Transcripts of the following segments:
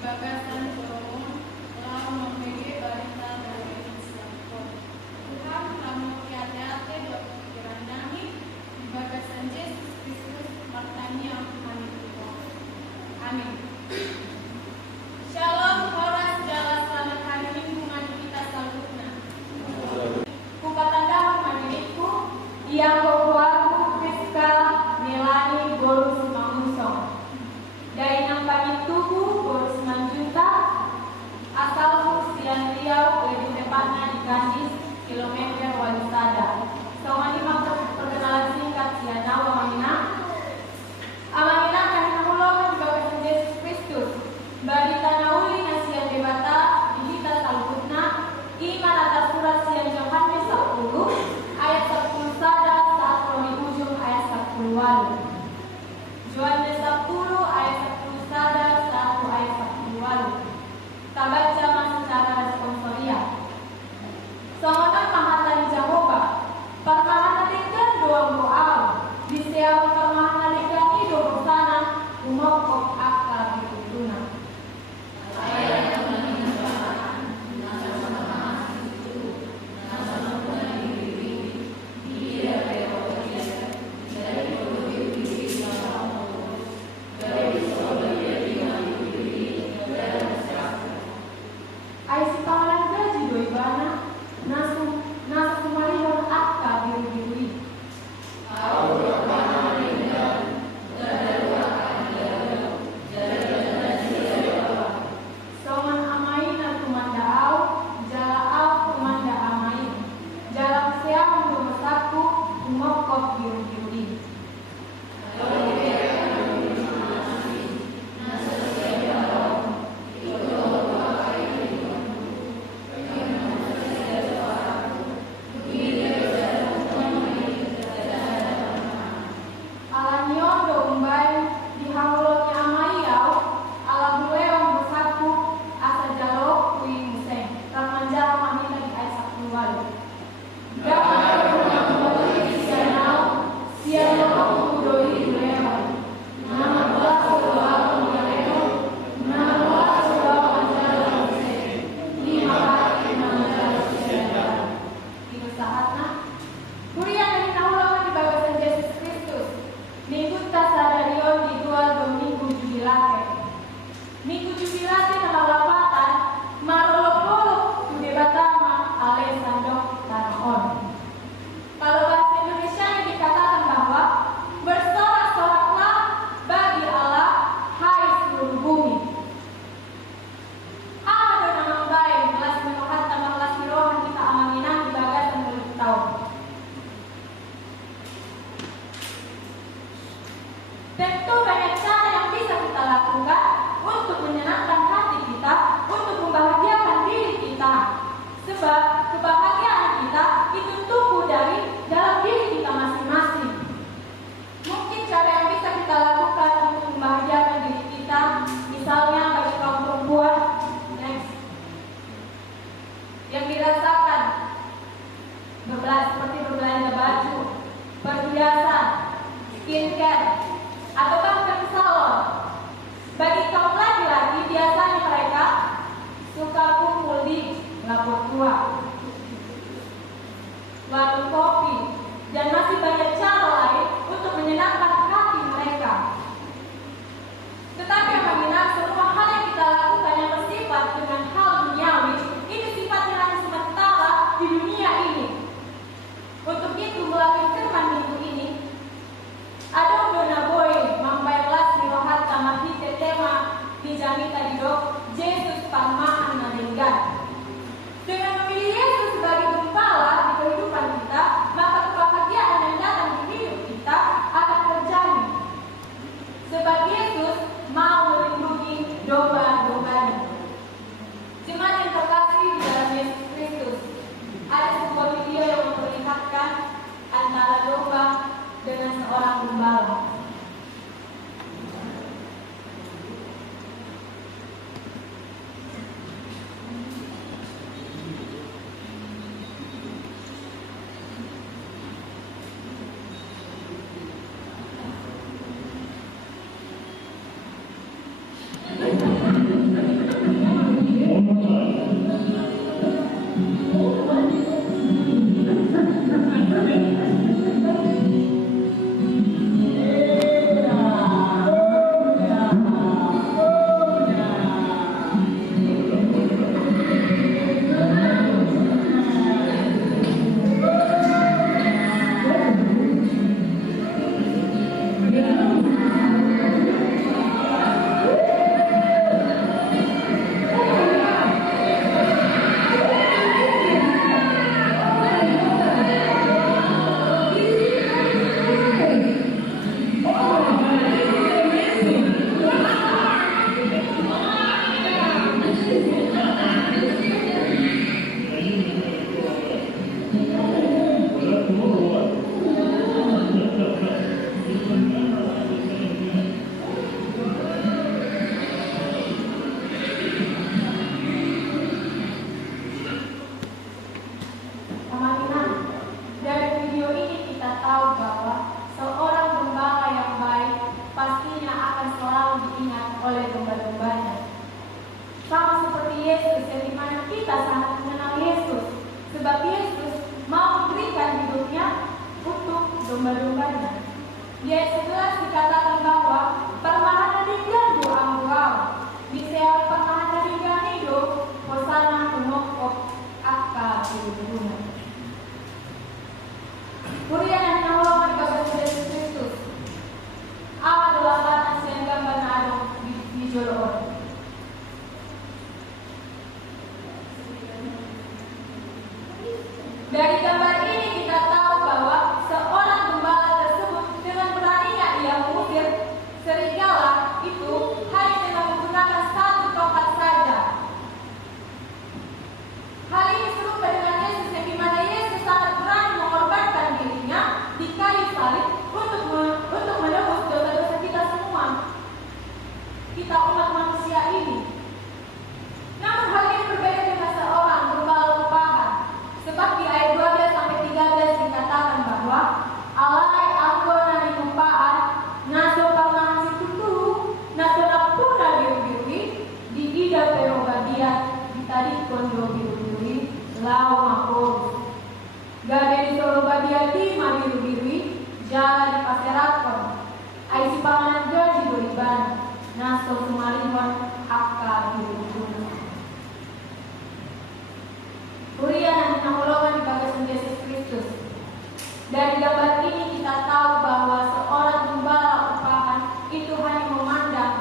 bagasan Solomon telah memberi berita dari Israel. Tuhan telah memperhatikan doa pikiran kami di bagasan Yesus Kristus bertanya kami Tuhan. Amin. Shalom, horas jelas selamat hari Minggu mari kita salutna. Kupatanda maniriku, yang kokuaku Priska Melani Borus Manguso. Dari nampak tubuh Borus Manjuta Yesus, yang dimana kita sangat mengenal Yesus, sebab Yesus mau memberikan hidupnya untuk domba-dombanya. Di ayat 11 dikatakan bahwa permahan diganggu ambuau, di seol permahan diganggu, hosana umokop akka dirubuna. Kurian yang Allah berkata Yesus Kristus, Allah adalah panas yang gambar nado di jolor. Dari gambar ini kita tahu bahwa seorang gembala tersebut dengan beraninya ia mengusir serigala itu hanya dengan menggunakan satu tongkat saja. Hal ini serupa dengan Yesus, yang dimana Yesus sangat berani mengorbankan dirinya di kayu salib untuk menebus dosa-dosa kita semua, kita umat manusia ini. Namun hal ini berbeda dengan seorang gembala upahan. Sebab di ayat 12 sampai 13 dikatakan bahwa alai anggona di umpaan naso pangan situtu naso napuna biru-birui di ida perogadia di tadi kondo biru-birui lau makos gade di sorogadia di biru-birui jalan di paserakon ai si pangan gaji beriban naso sumariwan akka biru-birui. Kurian yang dinolongan di bagasan Yesus Kristus. Dari gambar ini kita tahu bahwa seorang gembala upahan itu hanya memandang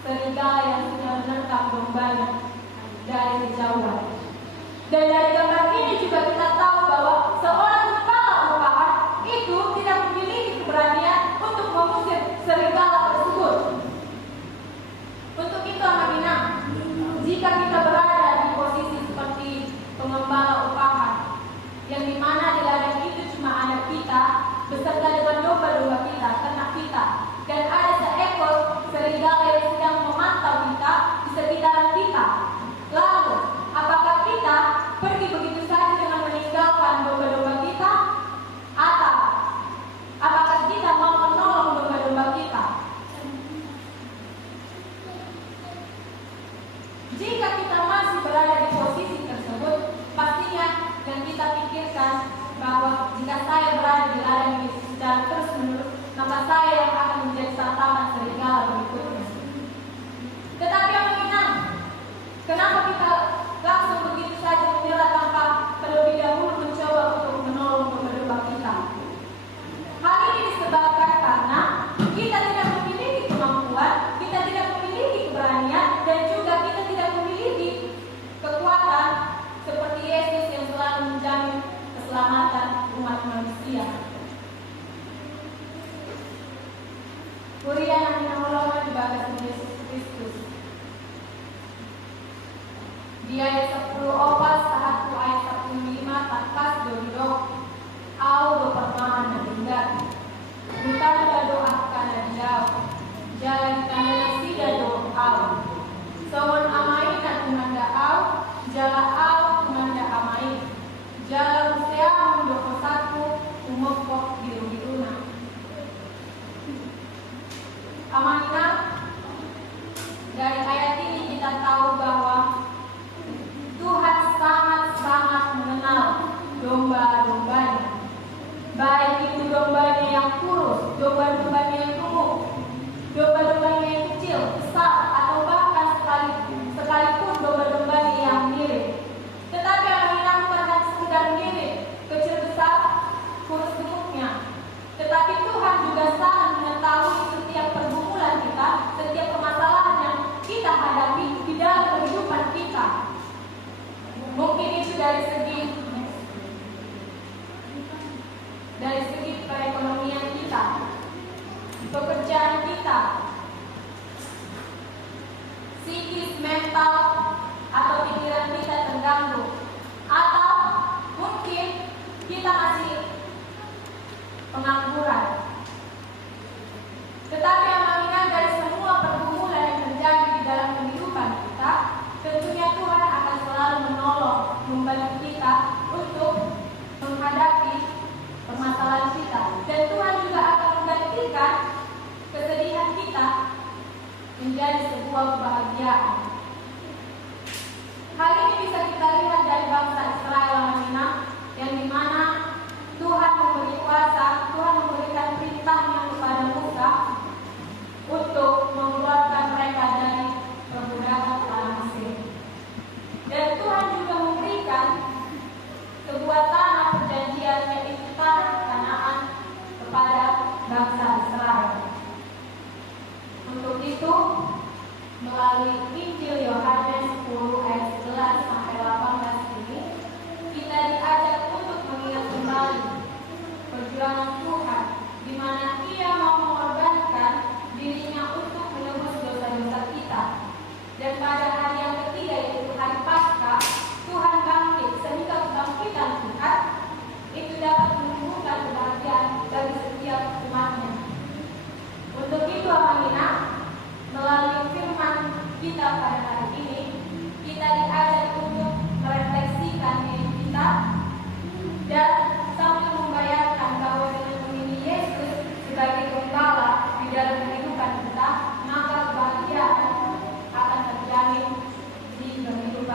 serigala yang sudah menerkam dombanya dari kejauhan. Dan dari gambar ini juga kita tahu bahwa seorang gembala upahan itu tidak memiliki keberanian untuk mengusir serigala tersebut. Untuk itu anak-anak, jika kita berada di posisi seperti pengembala upahan, yang dimana di ladang itu cuma ada kita beserta dengan domba-domba kita, ternak kita, dan ada seekor serigala yang sedang memantau kita di sekitaran kita. Lalu, apakah kita pergi begitu saja dengan meninggalkan domba-domba kita, atau apakah kita mau menolong domba-domba kita? Jika kita masih berada di posisi tersebut, pastinya yang kita pikirkan bahwa jika saya berada di ladang ini secara terus-menerus, maka saya yang akan menjadi sasaran serigala berikutnya. Tetapi yang mengingat, kenapa kita langsung begitu saja menyerah tanpa terlebih dahulu mencoba untuk menolong domba-domba kita? Hal ini disebabkan karena kita tidak memiliki kemampuan, kita tidak memiliki keberanian, dan juga kita tidak memiliki kekuatan seperti Yesus yang selalu menjamin keselamatan umat manusia. Kurian yang dinolongan di bagasan Yesus Kristus. Di ayat 10 opas saat ayat 15 takas dodok au do permahan na tinggal. Bukan doa karena jauh. Jalan karena sida do au. Sawan amai na tumanda au, jala au tumanda amai. Jala usea mundoko satu umokok biru-biruna. Amanah, dari ayat ini kita tahu bahwa Tuhan sangat-sangat mengenal domba-dombanya. Baik itu dombanya yang kurus, domba-dombanya yang gemuk, domba-dombanya yang kecil, besar, atau bahkan sekalipun domba-dombanya yang mirip. Tetapi yang bukan sekedar mirip, kecil besar, kurus gemuknya. Tetapi Tuhan juga sangat mengetahui setiap pergumulan kita, setiap permasalahan yang kita hadapi di dalam kehidupan kita. Mungkin itu dari segi perekonomian kita, pekerjaan kita, psikis, mental, atau pikiran kita terganggu, atau mungkin kita masih pengangguran. Tetapi amanah dari semua pergumulan yang terjadi di dalam kehidupan kita, tentunya Tuhan akan selalu menolong, membantu kita untuk menghadapi permasalahan kita. Dan Tuhan juga akan menggantikan kesedihan kita menjadi sebuah kebahagiaan. Hal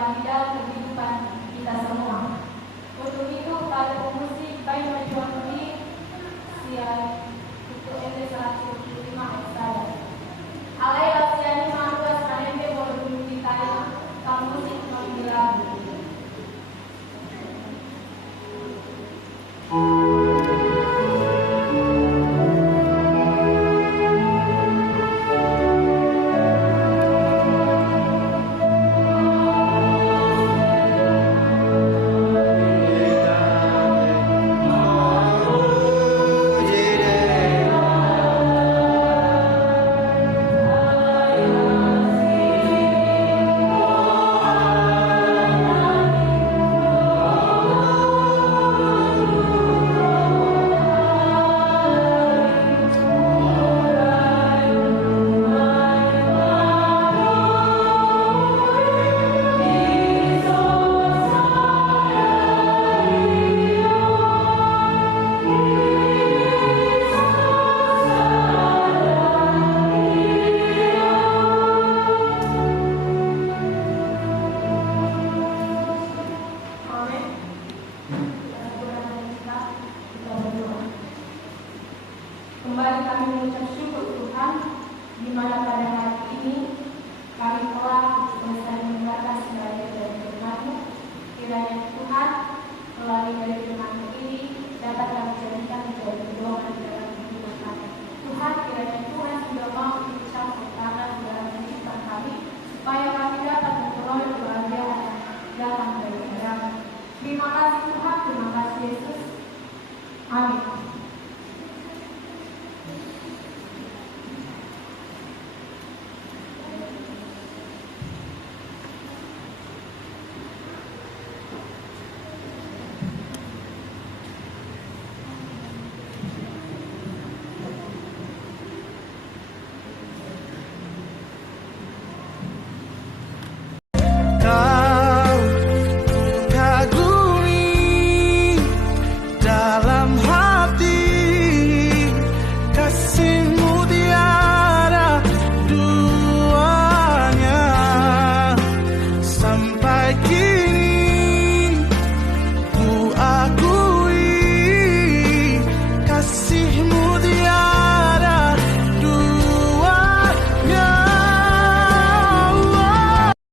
berkembang di dalam kehidupan kita semua. Untuk itu, pada pemusik baik majuan ini siap untuk NT 175 saya. Alailah siani mantuas kanembe boleh ditanya kamusik mengilagu. Kembali kami mengucap syukur Tuhan, di mana pada hari ini kami telah selesai mendengarkan sebagian dari firman-Mu. Kiranya Tuhan melalui dari firman-Mu ini dapat kami jadikan menjadi pedoman dalam kehidupan kami. Tuhan, kiranya Tuhan sudah mau mencampur tangan dalam kehidupan kami, supaya kami dapat memperoleh kebahagiaan yang datang dari Tuhan. Terima kasih Tuhan, terima kasih Yesus. Amin. See